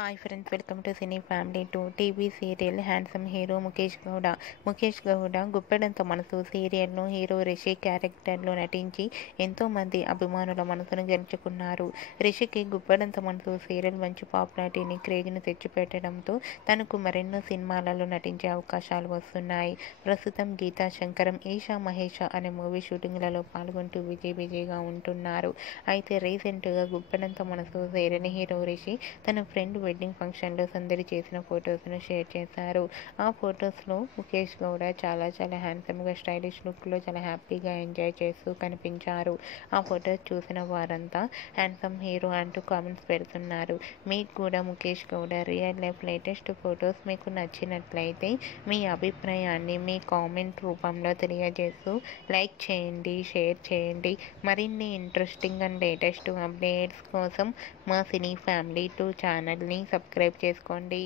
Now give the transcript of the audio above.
Hi friends, welcome to cine family 2 TV serial handsome hero Mukesh Gowda Guppedantha Manasu సీరియల్ను hero Rishi క్యారెక్టర్లో నటించి ఎంతోమంది అభిమానుల మనసును గెలుచుకున్నారు. రిషికి గుప్పెడంత మనసు సీరియల్ మంచి పాపులారిటీని క్రేజ్ను తెచ్చిపెట్టడంతో తనకు మరెన్నో సినిమాలలో నటించే అవకాశాలు వస్తున్నాయి. ప్రస్తుతం గీతా శంకరం, ఈషా మహేష అనే మూవీ షూటింగ్లలో పాల్గొంటూ బిజీగా ఉంటున్నారు. అయితే రీసెంట్గా గుప్పెడంత మనసు సీరియల్ హీరో రిషి తన ఫ్రెండ్ వెడ్డింగ్ ఫంక్షన్లో సందడి చేసిన ఫొటోస్ను షేర్ చేశారు. ఆ ఫొటోస్లో ముఖేష్ గౌడ చాలా హ్యాండ్సమ్గా స్టైలిష్ లుక్లో చాలా హ్యాపీగా ఎంజాయ్ చేస్తూ కనిపించారు. ఆ ఫొటోస్ చూసిన వారంతా హ్యాండ్సమ్ హీరో అంటూ కామెంట్స్ పెడుతున్నారు. మీకు కూడా Mukesh Gowda real life latest photos మీకు నచ్చినట్లయితే మీ అభిప్రాయాన్ని మీ కామెంట్ రూపంలో తెలియజేస్తూ లైక్ చేయండి, షేర్ చేయండి. మరిన్ని ఇంట్రెస్టింగ్ అండ్ లేటెస్ట్ అప్డేట్స్ కోసం మా సినీ ఫ్యామిలీ 2 ఛానల్ని సబ్స్క్రైబ్ చేసుకోండి.